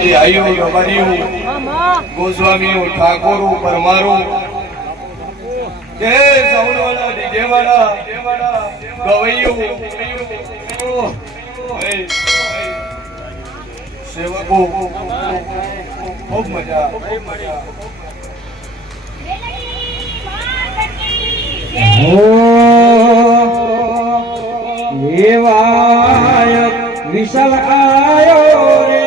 આયુ રમણિયું ગોસ્વામીઓ ઠાકોરો પરમારો કે સૌવાળા ડીજેવાળા ગવૈયો સેવકો ખૂબ મજા વિશાલ આયો રે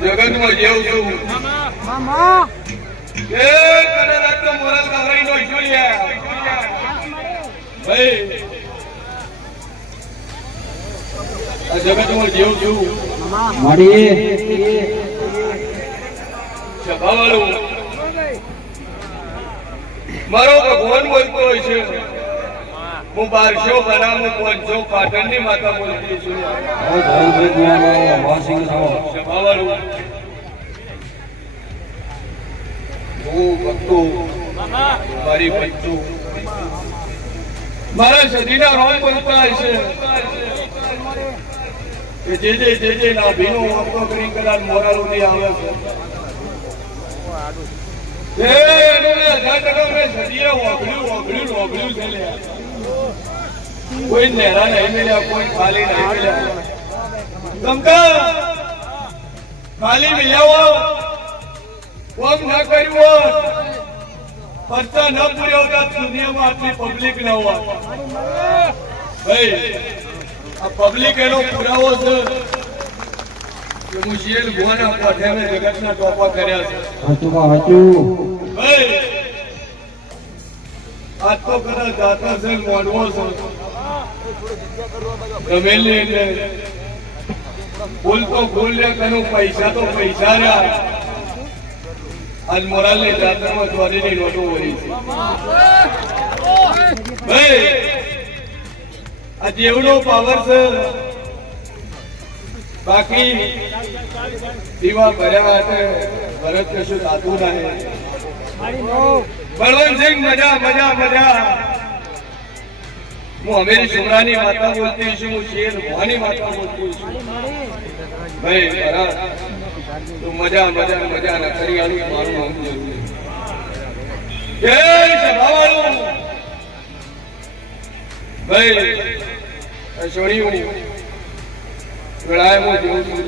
જગત માં જેવું છું જગતમાં જેવું છું મારો ભગવાન બોલતો હોય છે હું 1200 બનાવું 500 પાટણની માતા બોલતી છું ભક્તો મારી ભક્તો મારા સદીના રોમ બોલતા હશે કે જે ના ભીનો આપતો કરી કદાચ મોરાલ ઉઠી આવે છે એનું 1000% મેં સદીએ ઓગળ્યું છે લે. કોઈ નેરા નહીં મળ્યા, કોઈ ખાલી નહીં મળ્યા. ગમકા ખાલી મળ્યા કોમ ના કર્યું હોત, પરચા ન પૂર્યા હોતા દુનિયામાં આટલી પબ્લિક ન હોત. ભાઈ આ પબ્લિક એનો પુરાવો છે કે હું શેર ભુવાના કોઠે મેં જગતના ટોપા કર્યા છે. ભાઈ આજ તો કદાચ દાતા છે, મોડવો છે, ગમેલી એટલે ભૂલ તો ભૂલ લે, કનું પૈસા તો પૈસા રહ્યા. આજ મોરાલ ની જાતરમાં ચોરીની નોટો વળી છે. ભાઈ આ જેવડો પાવર છે, બાકી દીવા ભર્યા હાથે ભરત કશું થતું નહીં. બળવંતસિંહ મજા મજા મજા. હું અમેરી છોકરાની માતા બોલતી છું, હું શેર ભવાની માતા બોલતી છું. ભાઈ ભરત તું મજા મજા મજા ના કરી આલું મારું નામ જરૂર. જય સભાવાળું. ભાઈ છોડ્યું વેળાએમાં જેવું છું.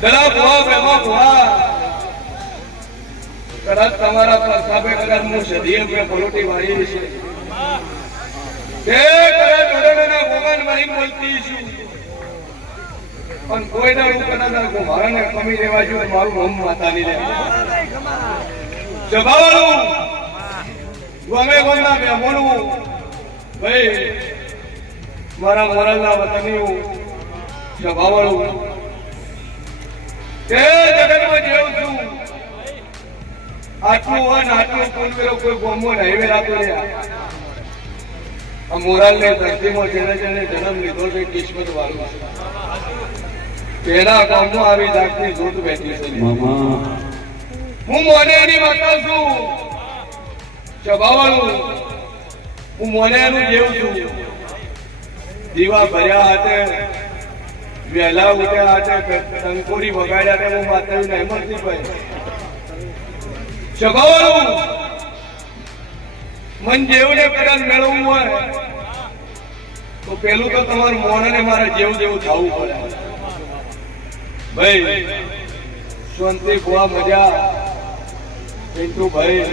દલા ભુવા પ્રેમા ભુવા કદાચ તમારા પ્રસ્તાવે કદાચ હું સદીએ મેં પલોટી વાળી છે. તે કદાચ ઓરડાના ભગવાન મારી બોલતી છું, પણ કોઈ ના હું કદાચ મારા ને કમી લેવા જોઈએ. મારું નામ માતાની લે સભાવાળું ગમે ગમના મહેમાનો. ભાઈ મારા મોરલના વતનીઓ સભાવાળું તે જગતમાં જેવું છું. આટલું વન આટલું કુલવેરો કોઈ ગોમો નહીં વેરાતો. આ મોરાલ ને ધરતીમાં જેને જેને જન્મ લીધો છે કિસ્મત વાળું છે. તેના ગામમાં આવી જાતની જોત બેઠી છે. હું મોનેની માતા છું સભાવાળું. હું મોનેનું જેવું છું. દીવા ભર્યા હાથે વહેલા ઉઠ્યા હાથે ટંકોરી વગાડ્યા તે હું માતાજી નહીં મળતી. ભાઈ સભાવાળું મન જેવું ને કદાચ મેળવવું હોય તો પેલું તો તમારું મોને મારે જેવું જેવું થવું પડે. ભાઈ શાંતિ ભુવા મજા પિન્ટુ ભાઈ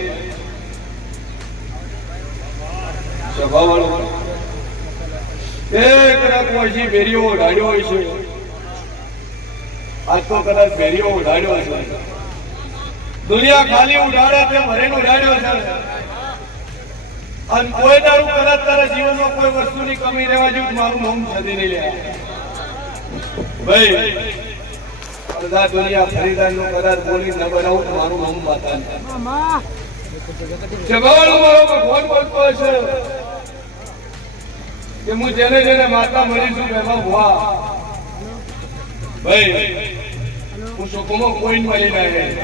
સભાવાળું કદાચ પછી ભેરીઓ ઉડાડ્યો હોય છે. આજ તો કદાચ ભેરીઓ ઉડાડ્યો છે. દુનિયા ખાલી ઉડાડે તે ભરેલું ઉડાડ્યો છે. અને કોઈ દારૂ કદાચ તારા જીવનમાં કોઈ વસ્તુની કમી રહેવા જેવું મારું નામ સદી નહીં લે. ભાઈ બધા દુનિયા ખરીદારનું કદાચ બોલી ન બનાવું તો મારું નામ માતા જગવાળું મારો ભગવાન બોલતો હશે કે હું જેને જેને માતા મળી છું એમાં ભુવા. ભાઈ હું સુખમાં કોઈ મળી નહીં,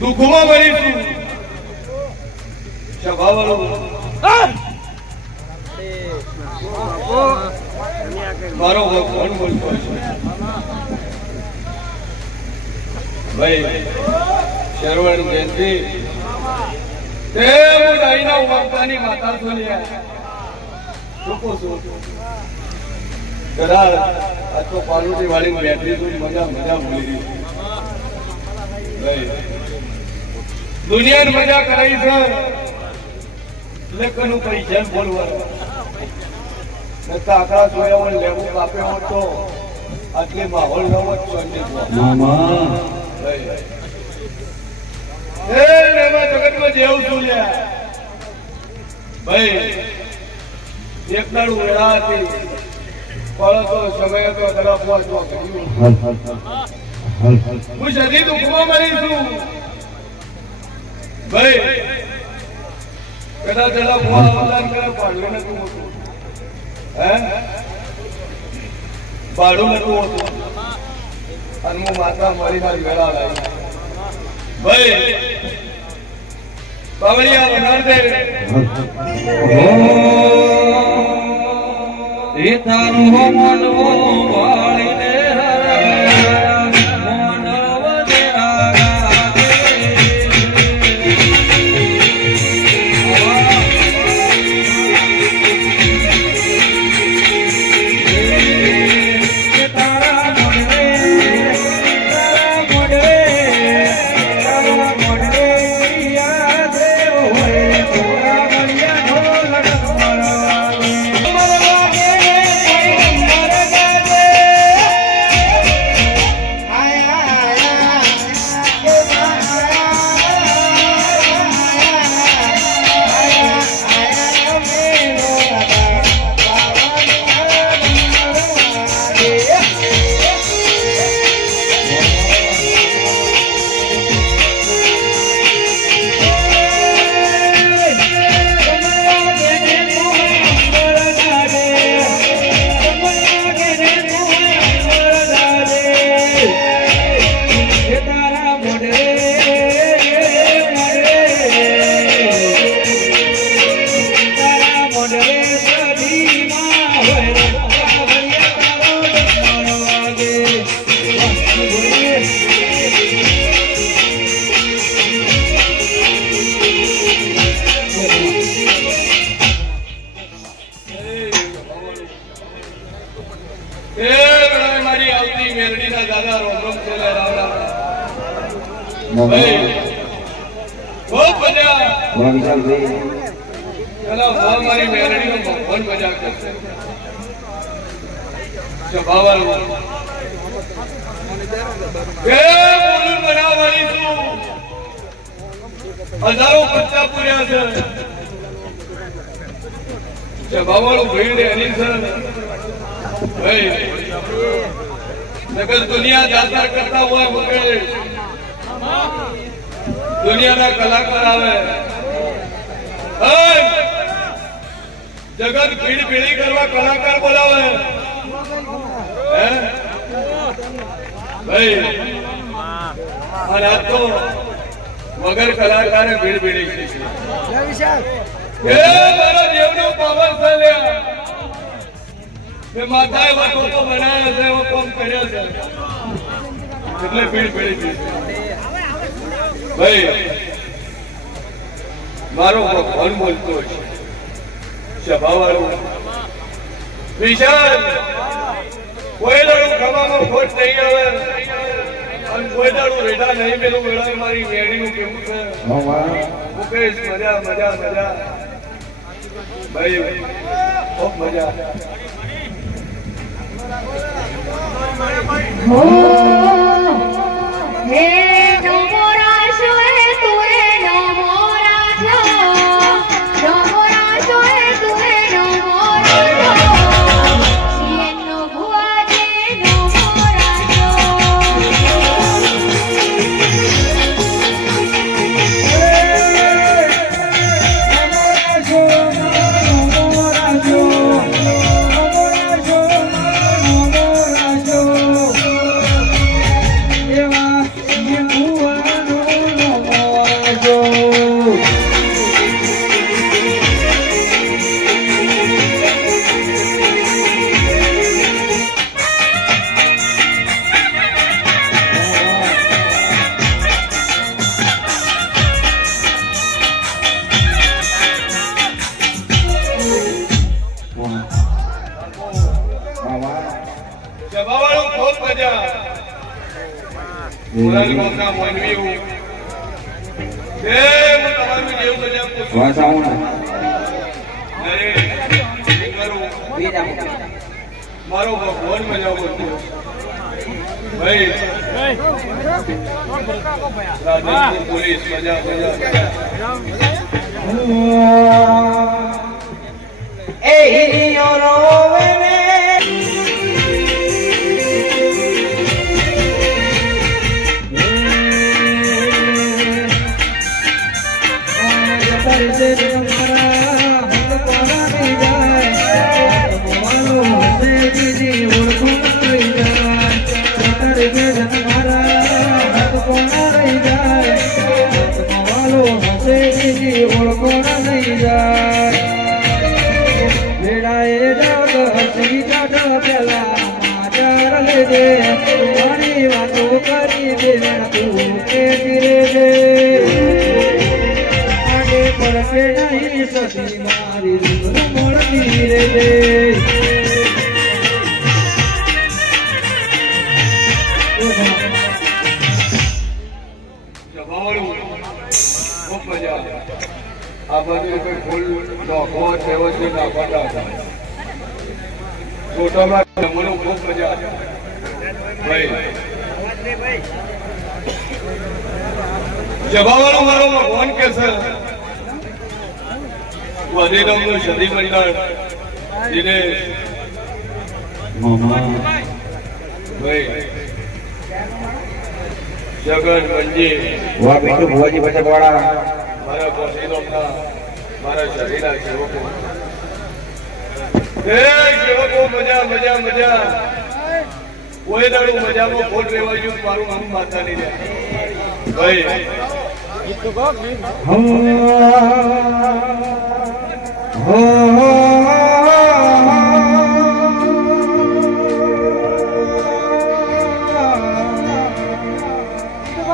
દુઃખમાં મળી છું. સભાવાળું મારો ભગવાન બોલતો છે. ભાઈ શરવણ જયંતિ તે હું ડાઈના ઉમરતાની માતા છું. કદાચ આ તો પાલુટી વાળી બેઠી છું. મજા મજા ભૂલી ગઈ. ભાઈ દુનિયાની મજા કરાઈ છે એટલે કનું પૈસા બોલવાનું આકડા જોયા હોય લેવું કાપ્યો હોત તો આટલી માહોલ ન હોત. જગતમાં જેવું છું લ્યા. ભાઈ એક દાડું વેળા હતી પણ તો સમય હતો તરફ પહોંચવા કર્યું. હું સદી દુઃખમાં મળી છું. ભાઈ કદાચ જરા ભુવા અવદાન કરે પાડ્યું નતું હોતું. ભાડું નતું હોતું અને હું માતા મારી મારી વેળા લાવી. ભાઈ બાવળિયા વનાર દે એ તારું મનવો વાળીને હરે મોનવ દેરા ભાઈ ખૂબ મજા પેલા મારી મેલડીનો ભગવાન મજા કરશે સ્વભાવવાળું કે બોલું બનાવવાની છું હજારો બચ્ચા પૂર્યા છે સ્વભાવવાળું ભીડ એની છે ભાઈ નકલ દુનિયા જાતા કરતા હોય વગેરે દુનિયાના કલાકાર આવે જગત ભીડ ભીડી કરવા કલાકાર બોલાવે હે ભાઈ અને આ તો વગર કલાકારે ભીડ ભીડી છે મારા દેવનો પાવર છે લ્યા કે માતાએ વાતો તો બનાવ્યા છે એવો કામ કર્યો છે એટલે ભીડ ભીડી છે ભાઈ મારો ભગવાન બોલતો છે સ્વભાવવાળો વિશાલ કોઈ દાડું ખવામાં ખોટ નહીં આવે અને કોઈ દાડું રેડા નહીં પેલું વેળા મારી મેળીનું કેવું છે મુકેશ મજા મજા મજા ભાઈ ખૂબ મજા હે નમો રાશો હે તુએ નમો રાશો નમો રાશો હે તુએ નમો રાશો શિયનો ભુવાજે નમો રાશો સ્વભાવવાળું ખૂબ મજા મોરારી ગામના મોનવીઓ કે હું તમારું જેવું મજા પૂછું અરે કરું મારો ભગવાન મજા બોલતો ભાઈ રાજસ્થાન પોલીસ મજા મજા એ હિરિયો રોવે ને કરી દે તું કે ધીરે દે આગે પડકે નહીં સતી મારી રૂપ મળતી રે દે ખૂબ મજા આ બધું કઈ ફૂલ ડોકો થયો છે નાખવાના ફોટોમાં જમવાનું ખૂબ મજા ભાઈ જવાવાળો મારો ભગવાન કે છે વધેરામનું સદી મંડળ જેને ભાઈ જગન મંજી વાહ બેટુ ભુવાજી બચકવાડા મારા ગોઠીનોના મારા શરીરના સેવકો સેવકો મજા મજા મજા કોઈ દાડું મજામાં ખોટ રહેવા જેવું મારું નામ માતા નહીં ભાઈ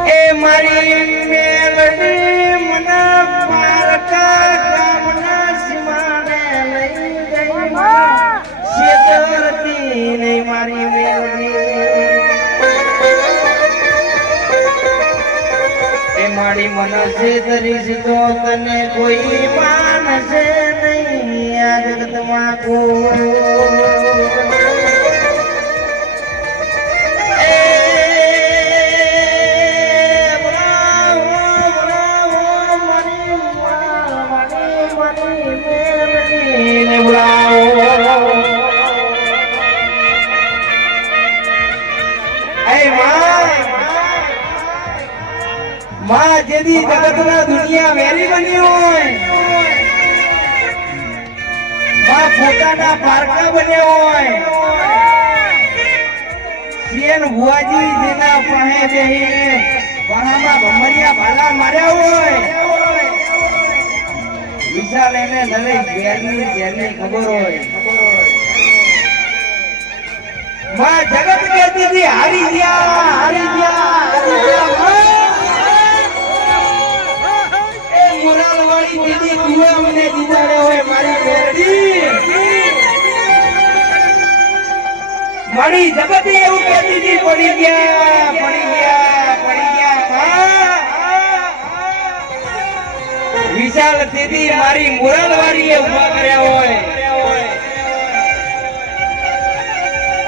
એ મારી મેલડી મના પારકા ગામના સીમાને લઈ ગઈ શેતરતી નહીં મારી મેલડી મારી મનસે ધરીશ તો તને કોઈ માનશે નહીં આ જગતમાં માં જેદી જગતના દુનિયા વેરી બની હોય માં પોતાના પારકા બન્યા હોય શેન ભુવાજી જેના પાસે બેહી વહામાં ભમરિયા ભાલા માર્યા હોય વિશાલ એને નરે ઘેરની જેની ખબર હોય માં જગત કહેતી હતી હારી ગયા હારી ગયા હારી ગયા મોરાલવાળી દીદી તું અમને દીદારે હોય મારી મેરડી મારી જગત એવું કહેતી હતી પડી ગયા પડી ગયા પડી ગયા વિશાલ દીદી મારી મોરાલવાળી એ ઉભા કર્યા હોય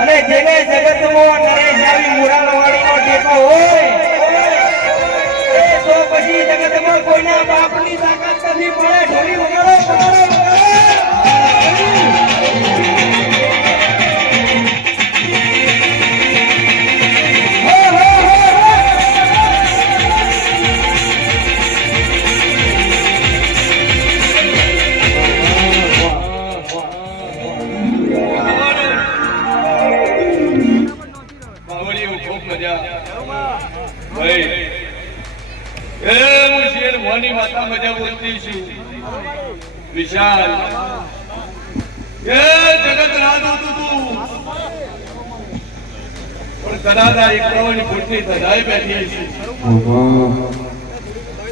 અને જેને જગતમાં નરેશ આવી મોરાલવાળીનો ટેકો હોય તો પછી જગતમાં કોઈના બાપની તાકાત નથી પડે ઢોલી વગાડો બાવળીઓ ખૂબ મજા ભાઈ હું શેર મોની માતા મજા બોલતી છું વિશાલ એ જગત રાધો તું પણ કદાદા 51 ફૂટની સદાય બેઠી છે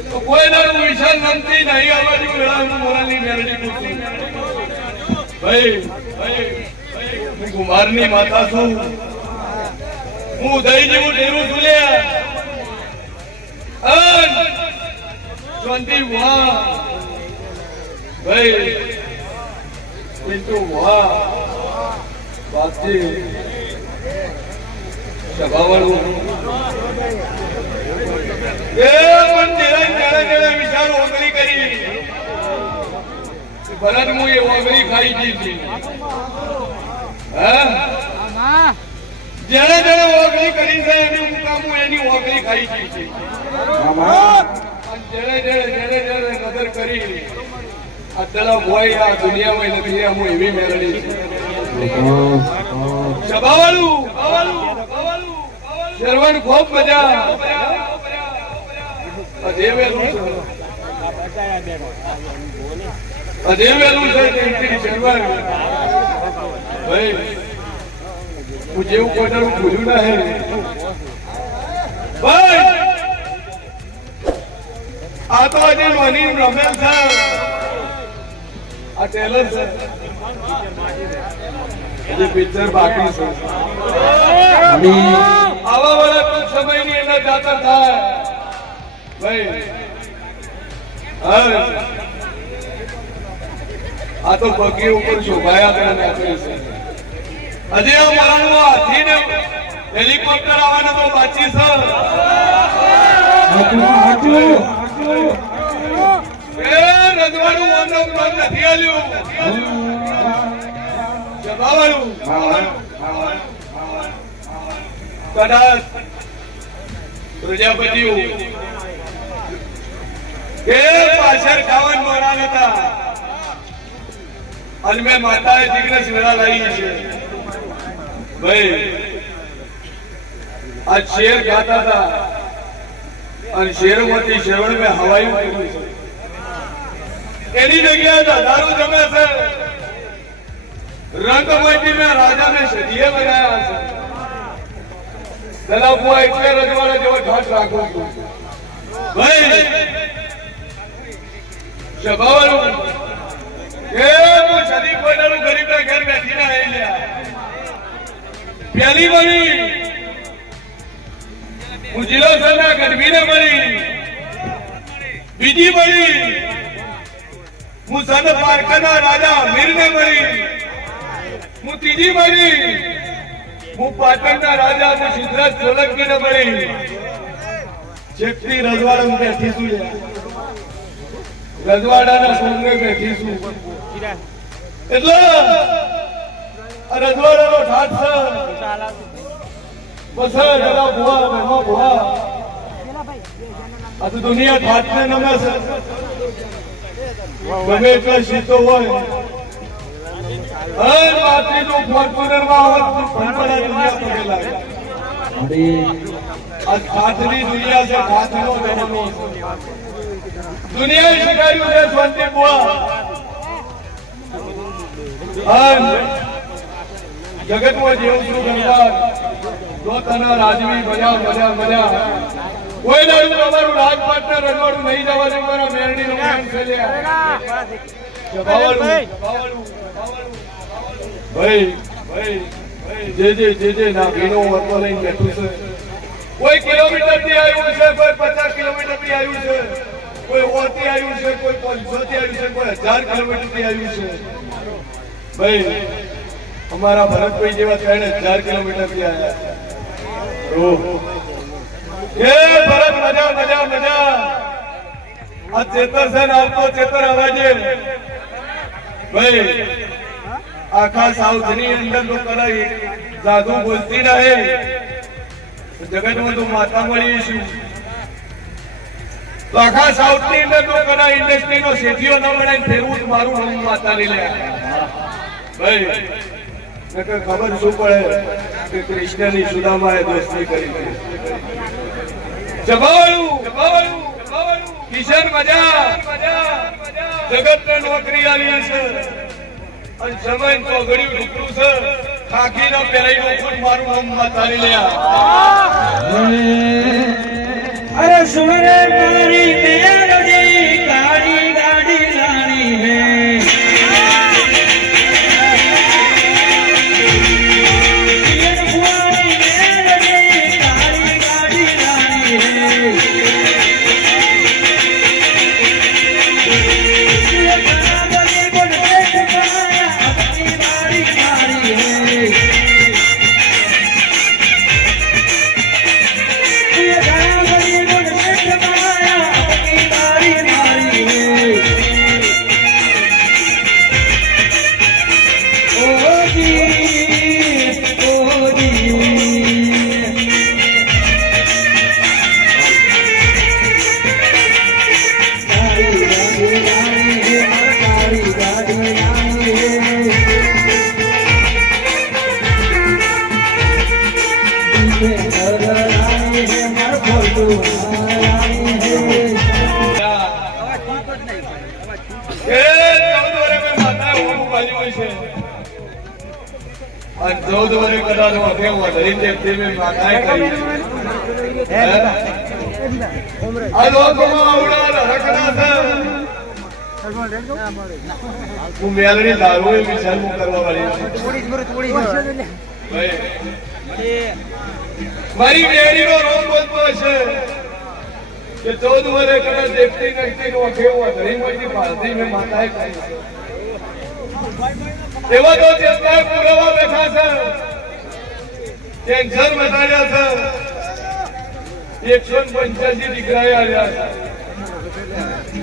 તો કોઈ ના વિશાલ મનથી નહીં આવવાની વેળા મોરાની મેરડી પૂછી ભાઈ હું કુમારની માતા છું હું ઉદય જેવું ડેરું છું લે શાંતિ વાહ ભાઈ પિન્ટુ વાહ બાપજી સભાવાળું એ પણ જરા વિચાર ઓગળી કરી ભરત હું એ ઓગળી ખાઈ ગઈ હા જેને જેને ઓગળી કરી છે એની મુકામું એની ઓગળી ખાઈ ગઈ છે જેને નજર કરી આ તલા ભોય આ દુનિયામાં નથી હું એવી મેળવી સભાવાળું શરવણ ખૂબ મજા અધેવેલું છે શરવણ ભાઈ હું જેવું કોઈનું ભૂલ્યું ના હે ભાઈ આ તો આજે નોની રમેલ છે આ ટેલર છે જે પિક્ચર બાકી છે આવા વાળા ટૂંક સમયની એના જાતર થાય ભાઈ આ તો બગી ઉપર શોભાયા કરે નાખેલી છે હજી આ મારાનું હાથીને હેલિકોપ્ટર આવવાના તો બાકી છે રજવાડું ઓનો પ્લાન નથી આલ્યું જવાવાળું કદાચ પ્રજાપતિઓ એ પાછળ ખાવાનું મોરાલ હતા અને મેં માતાએ જીગ્રસ વેળા લાવી છે ભાઈ આ શેર ખાતા હતા અને શેરમાંથી શ્રવણ મેં હવાયું કર્યું છે એની જગ્યાએ દાદારું જમે છે રંગમાંથી મેં રાજા ને સદીએ બનાયા છે દલાપુઆ એટલે રજવાડા જેવો ઢાટ રાખો છું ભાઈ સભાવાળું એ હું સદી કોઈનાનું ગરીબના ઘર બેઠી ના આવી લ્યા પહેલી મળી હું જિલ્લો સરના ગઢવીને મળી બીજી મળી હું સદ પારકાના રાજા મીરને મળી. હું ત્રીજી મળી હું પાટણના રાજા હું સિદ્ધરાજ સોલંકીને મળી. શેખથી રજવાડા બેઠી છું, રજવાડાના સોંગે બેઠી છું. એટલે આ રજવાડાનો ઠાઠ છે. બસ જરા ભુવા મહેમા ભુવા આ તો દુનિયા ઠાઠને નમે છે. ગમે એટલા શીતો હોય હર માત્રીનું ફોર્ચ્યુનરમાં આવત ભણપડા દુનિયા પગે લાગે. આ ઠાઠની દુનિયા છે, ઠાઠનો જન્મ છે. દુનિયાએ શીખવાડ્યું છે શાંતિ બુઆ. જગતમાં જેવું છું ગણકાર જો તના રાજવી મજા મજા મજા. કોઈ દાડું તમારું રાજપાટના રજવાડું નહીં જવા દે. મારા મેરડીનો મેન છે ભાઈ ભાઈ જે ના ભીનો વર્તો લઈને બેઠું છે. કોઈ કિલોમીટર થી આવ્યું છે, કોઈ 50 કિલોમીટર થી આવ્યું છે, કોઈ 100 થી આવ્યું છે, કોઈ 500 થી આવ્યું છે, કોઈ 1000 કિલોમીટર થી આવ્યું છે. ભાઈ અમારા ભરતભાઈ જેવા 3000 કિલોમીટર થી આવ્યા. એ ભરત મજા મજા મજા. આ ચેતર છે ને આવતો ચેતર અવાજે ભાઈ આખા સાઉથ ની અંદર તો કદાચ જાદુ બોલતી નહીં. જગતમાં તો માતા મળી છું તો આખા સાઉથ ની અંદર તો કદાચ ઇન્ડસ્ટ્રી નો શેઠીઓ ન બનાવીને ફેરવું મારું નામ માતા ની લે ભાઈ. ખબર શું પડે કે કૃષ્ણની સુદામાએ દોસ્તી કરી. જબાવાળું કિશન મજા જગત ને નોકરી આવી છે અને સમય તો ઘડ્યું ઢુકડું છે. ખાખી ના પહેરાઈ નું ખુદ મારું નામ માતાની લે. અરે સુન રે મારી મેલડી કાળી ગાડી લાણી હે. ચૌદ વર્ષ કદાચ કેવું ધરી માતાએ કરી. આ લોકોમાં આવડા રખડા છે. હું મેલડી દારૂ વિચાર કરવા વાળી મારી મેળીનો રોગ બોલતો છે કે 14 વર્ષ કદાચ દેખતી નથી નો કેવું ધરી માંથી ભારતી મેં માતાએ કરી. એવા તો ચેતના પુરાવા બેઠા છે. કેન્સર બતાડ્યા છે. 185 દીકરાએ આવ્યા છે.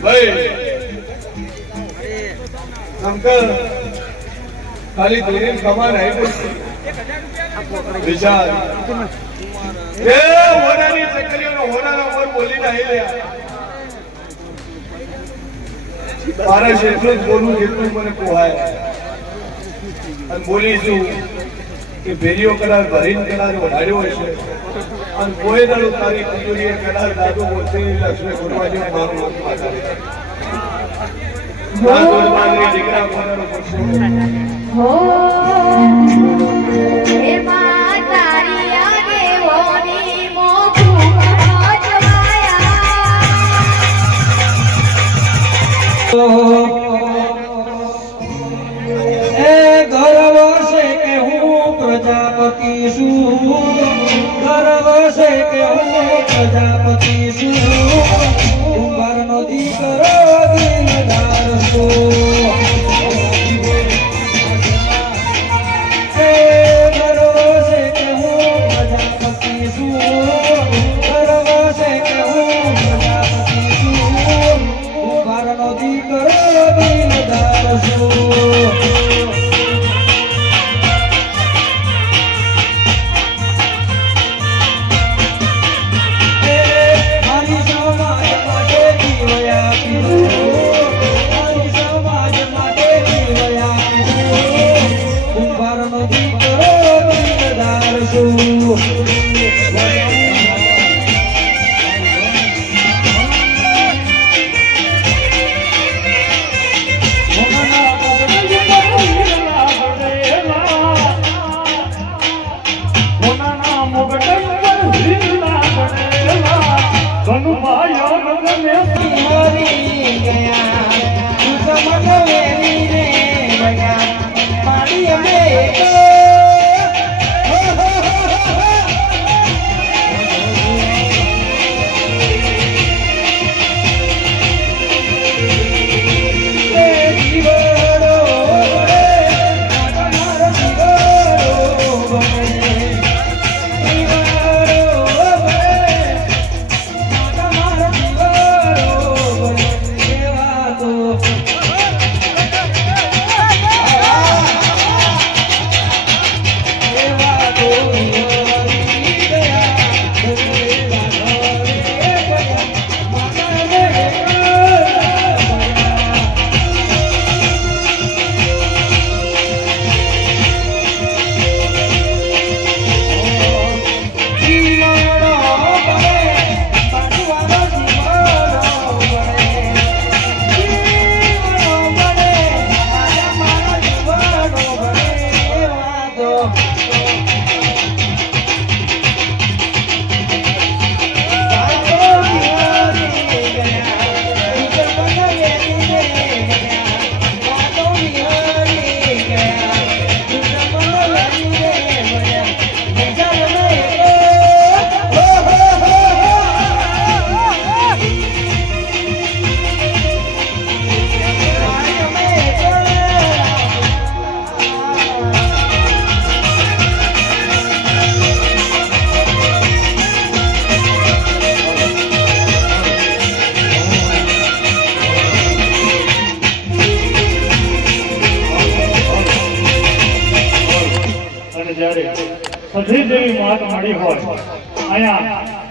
ભાઈ શંકર ખાલી ધોરી સમાન આવી વિશાલ એ હોનાની ચકલીઓનો હોનાનો પર બોલી નહીં લ્યા. મારે જેટલું જ બોલવું જેટલું મને પોહાય. અને બોલીશું કે ભેરીઓ કદાચ ભરીને કદાચ વધાર્યો હોય છે અને કોઈ દાડો તારી કુટુંબીએ કદાચ દાદુ બોલતી લક્ષ્મી ગુરવાજી મારું નામ માતા દીકરા કોનાનો પૂછો. હો હે માતારી આગેવાની મોખું એ ગર્વ છે કે હું પ્રજાપતિ છું. ગર્વ છે કે હું પ્રજાપતિ છું. કુંભારનો દીકરો કુંભારનો દીકરો દિલદાર છું. મારી સમાજ માટે જીવ આપીશું. મારી સમાજ માટે જીવ આપીશું. કુંભારનો દીકરો દિલદાર છું. હરી ગયા દુશ્મન વેરીને ગયા મારી અમે એક જ્યારે સધી જેવી માત મળી હોય અહીંયા